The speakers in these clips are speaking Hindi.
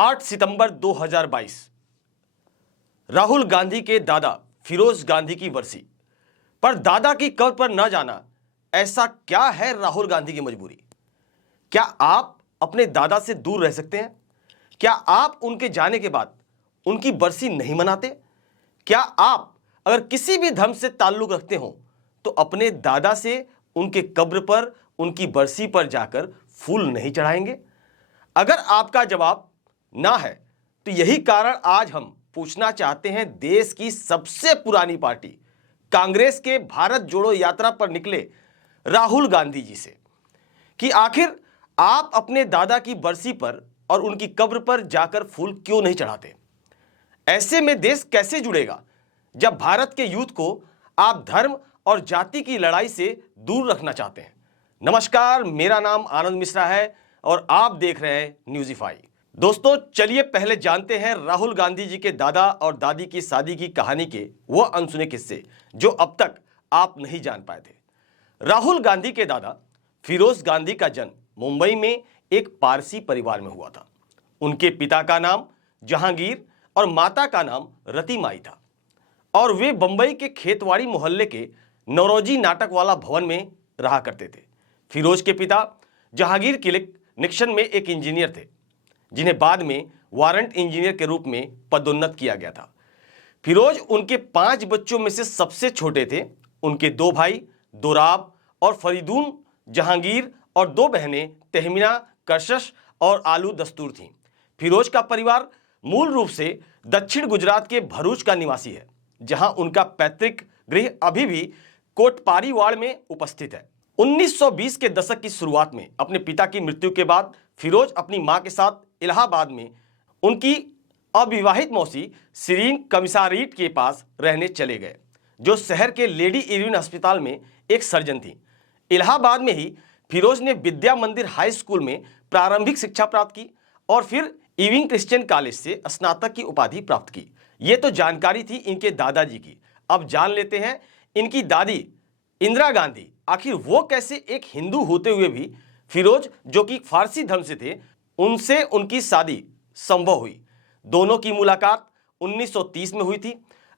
8 सितंबर 2022 राहुल गांधी के दादा फिरोज गांधी की बरसी पर दादा की कब्र पर न जाना, ऐसा क्या है राहुल गांधी की मजबूरी? क्या आप अपने दादा से दूर रह सकते हैं? क्या आप उनके जाने के बाद उनकी बरसी नहीं मनाते? क्या आप अगर किसी भी धर्म से ताल्लुक रखते हो तो अपने दादा से उनके कब्र पर, उनकी बरसी पर जाकर फूल नहीं चढ़ाएंगे? अगर आपका जवाब ना है तो यही कारण आज हम पूछना चाहते हैं देश की सबसे पुरानी पार्टी कांग्रेस के भारत जोड़ो यात्रा पर निकले राहुल गांधी जी से कि आखिर आप अपने दादा की बरसी पर और उनकी कब्र पर जाकर फूल क्यों नहीं चढ़ाते? ऐसे में देश कैसे जुड़ेगा जब भारत के यूथ को आप धर्म और जाति की लड़ाई से दूर रखना चाहते हैं? नमस्कार, मेरा नाम आनंद मिश्रा है और आप देख रहे हैं न्यूज़ीफाई। दोस्तों, चलिए पहले जानते हैं राहुल गांधी जी के दादा और दादी की शादी की कहानी के वो अनसुने किस्से जो अब तक आप नहीं जान पाए थे। राहुल गांधी के दादा फिरोज गांधी का जन्म मुंबई में एक पारसी परिवार में हुआ था। उनके पिता का नाम जहांगीर और माता का नाम रतिमाई था और वे बंबई के खेतवाड़ी मोहल्ले के नौरोजी नाटक वाला भवन में रहा करते थे। फिरोज के पिता जहांगीर किलिक निक्सन में एक इंजीनियर थे जिन्हें बाद में वारंट इंजीनियर के रूप में पदोन्नत किया गया था। फिरोज उनके 5 बच्चों में से सबसे छोटे थे। उनके 2 भाई दोराब और फरीदून जहांगीर और 2 बहनें तहमीना, कशश और आलू दस्तूर थीं। फिरोज का परिवार मूल रूप से दक्षिण गुजरात के भरूच का निवासी है, जहां उनका पैतृक गृह अभी भी कोटपारी वाड़ में उपस्थित है। 1920 के दशक की शुरुआत में अपने पिता की मृत्यु के बाद फिरोज अपनी मां के साथ इलाहाबाद में उनकी अविवाहित मौसी सिरीन कमिसारीट के पास रहने चले गए, जो शहर के लेडी इरविन अस्पताल में एक सर्जन थी। इलाहाबाद में ही फिरोज ने विद्या मंदिर हाई स्कूल में प्रारंभिक शिक्षा प्राप्त की और फिर इविंग क्रिश्चियन कॉलेज से स्नातक की उपाधि प्राप्त की। ये तो जानकारी थी इनके दादाजी की। अब जान लेते हैं इनकी दादी इंदिरा गांधी आखिर वो कैसे एक हिंदू होते हुए भी फिरोज, जो कि फारसी धर्म से थे, उनसे उनकी शादी संभव हुई। दोनों की मुलाकात 1930 में हुई थी।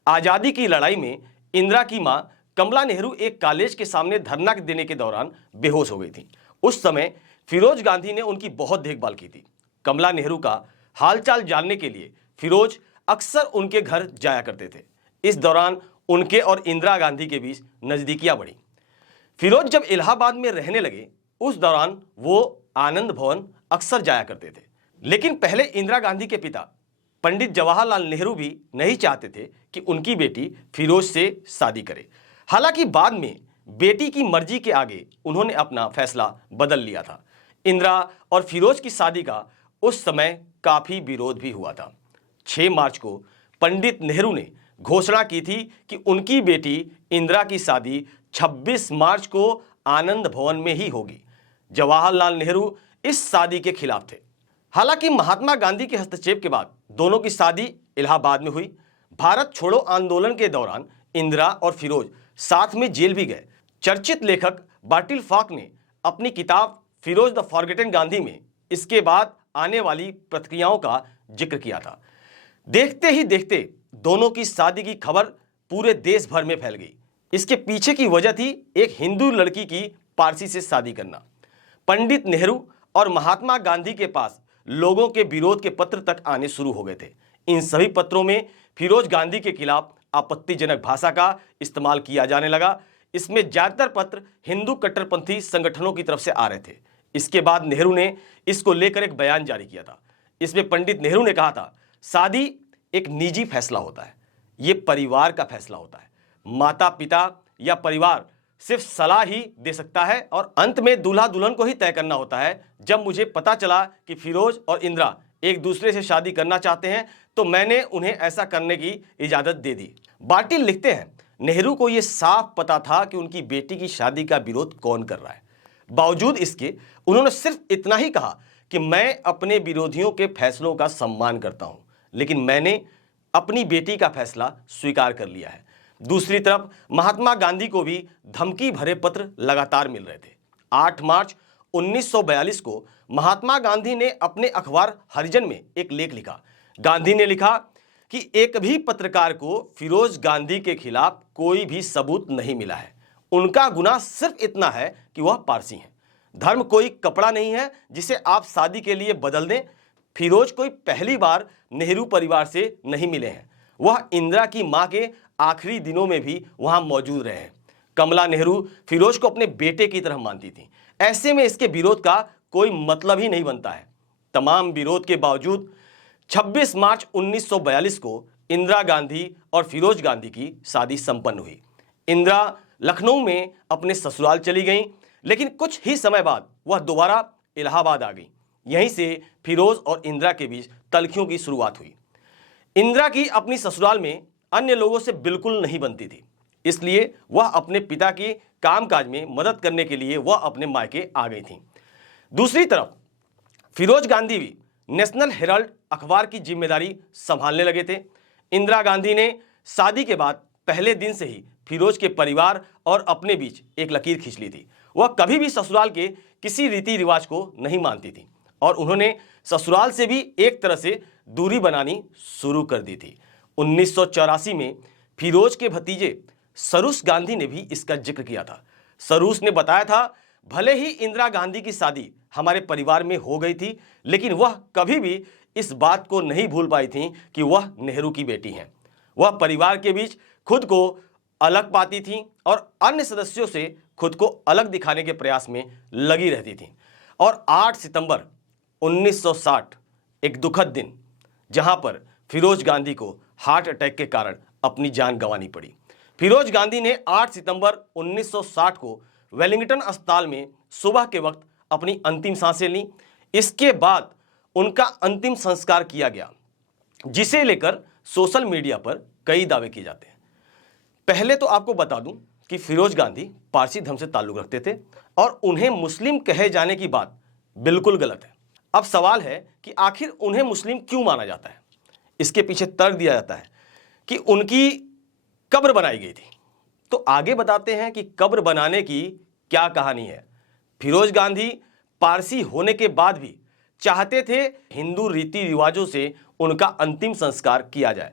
आज़ादी की लड़ाई में इंदिरा की मां कमला नेहरू एक कॉलेज के सामने धरना देने के दौरान बेहोश हो गई थी। उस समय फिरोज गांधी ने उनकी बहुत देखभाल की थी। कमला नेहरू का हालचाल जानने के लिए फिरोज अक्सर उनके घर जाया करते थे। इस दौरान उनके और इंदिरा गांधी के बीच नजदीकियां बढ़ी। फिरोज जब इलाहाबाद में रहने लगे उस दौरान वो आनंद भवन अक्सर जाया करते थे। लेकिन पहले इंदिरा गांधी के पिता पंडित जवाहरलाल नेहरू भी नहीं चाहते थे कि उनकी बेटी फिरोज से शादी करे। हालांकि बाद में बेटी की मर्जी के आगे उन्होंने अपना फैसला बदल लिया था। इंदिरा और फिरोज की शादी का उस समय काफी विरोध भी हुआ था। 6 मार्च को पंडित नेहरू ने घोषणा की थी कि उनकी बेटी इंदिरा की शादी 26 मार्च को आनंद भवन में ही होगी। जवाहरलाल नेहरू इस शादी के खिलाफ थे। हालांकि महात्मा गांधी के हस्तक्षेप के बाद दोनों की शादी इलाहाबाद में हुई। भारत छोड़ो आंदोलन के दौरान इंदिरा और फिरोज साथ में जेल भी गए। चर्चित लेखक बार्टिल फॉक ने अपनी किताब फिरोज द फॉरगेटन गांधी में इसके बाद आने वाली प्रक्रियाओं का जिक्र किया था। देखते ही देखते दोनों की शादी की खबर पूरे देश भर में फैल गई। इसके पीछे की वजह थी एक हिंदू लड़की की पारसी से शादी करना। पंडित नेहरू और महात्मा गांधी के पास लोगों के विरोध के पत्र तक आने शुरू हो गए थे। इन सभी पत्रों में फिरोज गांधी के खिलाफ आपत्तिजनक भाषा का इस्तेमाल किया जाने लगा। इसमें ज्यादातर पत्र हिंदू कट्टरपंथी संगठनों की तरफ से आ रहे थे। इसके बाद नेहरू ने इसको लेकर एक बयान जारी किया था। इसमें पंडित नेहरू ने कहा था, शादी एक निजी फैसला होता है, ये परिवार का फैसला होता है। माता पिता या परिवार सिर्फ सलाह ही दे सकता है और अंत में दूल्हा दुल्हन को ही तय करना होता है। जब मुझे पता चला कि फिरोज और इंदिरा एक दूसरे से शादी करना चाहते हैं तो मैंने उन्हें ऐसा करने की इजाजत दे दी। बार्टिल लिखते हैं, नेहरू को यह साफ पता था कि उनकी बेटी की शादी का विरोध कौन कर रहा है। बावजूद इसके उन्होंने सिर्फ इतना ही कहा कि मैं अपने विरोधियों के फैसलों का सम्मान करता हूं, लेकिन मैंने अपनी बेटी का फैसला स्वीकार कर लिया है। दूसरी तरफ महात्मा गांधी को भी धमकी भरे पत्र लगातार मिल रहे थे। 8 मार्च 1942 को महात्मा गांधी ने अपने अखबार हरिजन में एक लेख लिखा। गांधी ने लिखा कि एक भी पत्रकार को फिरोज गांधी के खिलाफ कोई भी सबूत नहीं मिला है। उनका गुनाह सिर्फ इतना है कि वह पारसी हैं। धर्म कोई कपड़ा नहीं है जिसे आप शादी के लिए बदल दें। फिरोज कोई पहली बार नेहरू परिवार से नहीं मिले हैं। वह इंदिरा की मां के आखिरी दिनों में भी वहां मौजूद रहे हैं। कमला नेहरू फिरोज को अपने बेटे की तरह मानती थी। ऐसे में इसके विरोध का कोई मतलब ही नहीं बनता है। तमाम विरोध के बावजूद 26 मार्च 1942 को इंदिरा गांधी और फिरोज गांधी की शादी संपन्न हुई। इंदिरा लखनऊ में अपने ससुराल चली गईं, लेकिन कुछ ही समय बाद वह दोबारा इलाहाबाद आ गई। यहीं से फिरोज और इंदिरा के बीच तल्खियों की शुरुआत हुई। इंदिरा की अपनी ससुराल में अन्य लोगों से बिल्कुल नहीं बनती थी, इसलिए वह अपने पिता के कामकाज में मदद करने के लिए वह अपने मायके आ गई थी। दूसरी तरफ फिरोज गांधी भी नेशनल हेराल्ड अखबार की जिम्मेदारी संभालने लगे थे। इंदिरा गांधी ने शादी के बाद पहले दिन से ही फिरोज के परिवार और अपने बीच एक लकीर खींच ली थी। वह कभी भी ससुराल के किसी रीति रिवाज को नहीं मानती थी और उन्होंने ससुराल से भी एक तरह से दूरी बनानी शुरू कर दी थी। 1984 में फिरोज के भतीजे सरूस गांधी ने भी इसका जिक्र किया था। सरूस ने बताया था, भले ही इंदिरा गांधी की शादी हमारे परिवार में हो गई थी, लेकिन वह कभी भी इस बात को नहीं भूल पाई थी कि वह नेहरू की बेटी हैं। वह परिवार के बीच खुद को अलग पाती थी और अन्य सदस्यों से खुद को अलग दिखाने के प्रयास में लगी रहती थी। और 8 सितंबर 1960 एक दुखद दिन, जहां पर फिरोज गांधी को हार्ट अटैक के कारण अपनी जान गंवानी पड़ी। फिरोज गांधी ने 8 सितंबर 1960 को वेलिंगटन अस्पताल में सुबह के वक्त अपनी अंतिम सांसें लीं। इसके बाद उनका अंतिम संस्कार किया गया, जिसे लेकर सोशल मीडिया पर कई दावे किए जाते हैं। पहले तो आपको बता दूं कि फिरोज गांधी पारसी धर्म से ताल्लुक रखते थे और उन्हें मुस्लिम कहे जाने की बात बिल्कुल गलत है। अब सवाल है कि आखिर उन्हें मुस्लिम क्यों माना जाता है। इसके पीछे तर्क दिया जाता है कि उनकी कब्र बनाई गई थी। तो आगे बताते हैं कि कब्र बनाने की क्या कहानी है। फिरोज गांधी पारसी होने के बाद भी चाहते थे हिंदू रीति रिवाजों से उनका अंतिम संस्कार किया जाए।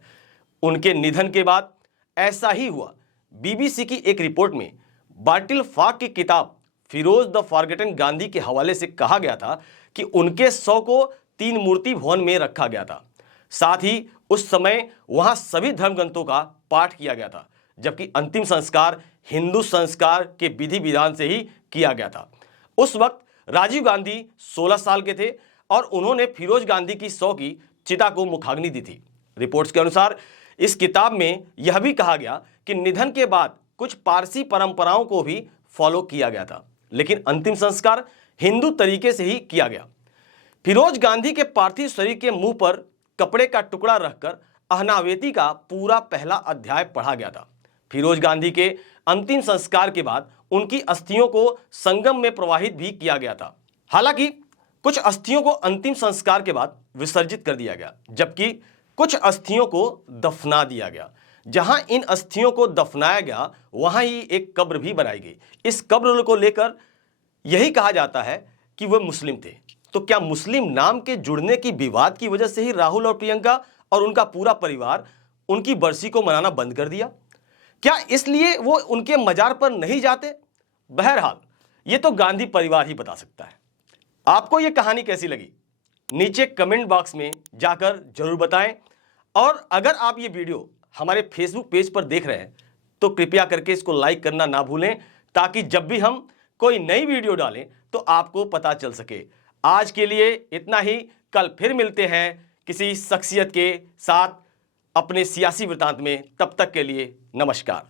उनके निधन के बाद ऐसा ही हुआ। बीबीसी की एक रिपोर्ट में बाटिल फाक की किताब फिरोज द फॉरगेटन गांधी के हवाले से कहा गया था कि उनके शव को 3 मूर्ति भवन में रखा गया था। साथ ही उस समय वहां सभी धर्म ग्रंथों का पाठ किया गया था, जबकि अंतिम संस्कार हिंदू संस्कार के विधि विधान से ही किया गया था। उस वक्त राजीव गांधी 16 साल के थे और उन्होंने फिरोज गांधी की शव की चिता को मुखाग्नि दी थी। रिपोर्ट्स के अनुसार इस किताब में यह भी कहा गया कि निधन के बाद कुछ पारसी परंपराओं को भी फॉलो किया गया था, लेकिन अंतिम संस्कार हिंदू तरीके से ही किया गया। फिरोज गांधी के पार्थिव शरीर के मुंह पर कपड़े का टुकड़ा रखकर अहनावेती का पूरा पहला अध्याय पढ़ा गया था। फिरोज गांधी के अंतिम संस्कार के बाद उनकी अस्थियों को संगम में प्रवाहित भी किया गया था। हालांकि कुछ अस्थियों को अंतिम संस्कार के बाद विसर्जित कर दिया गया, जबकि कुछ अस्थियों को दफना दिया गया। जहां इन अस्थियों को दफनाया गया वहां ही एक कब्र भी बनाई गई। इस कब्र को लेकर यही कहा जाता है कि वह मुस्लिम थे। तो क्या मुस्लिम नाम के जुड़ने की विवाद की वजह से ही राहुल और प्रियंका और उनका पूरा परिवार उनकी बरसी को मनाना बंद कर दिया? क्या इसलिए वो उनके मजार पर नहीं जाते? बहरहाल ये तो गांधी परिवार ही बता सकता है। आपको ये कहानी कैसी लगी नीचे कमेंट बॉक्स में जाकर जरूर बताएं। और अगर आप ये वीडियो हमारे फेसबुक पेज पर देख रहे हैं तो कृपया करके इसको लाइक करना ना भूलें, ताकि जब भी हम कोई नई वीडियो डालें तो आपको पता चल सके। आज के लिए इतना ही। कल फिर मिलते हैं किसी शख्सियत के साथ अपने सियासी वृतांत में। तब तक के लिए नमस्कार।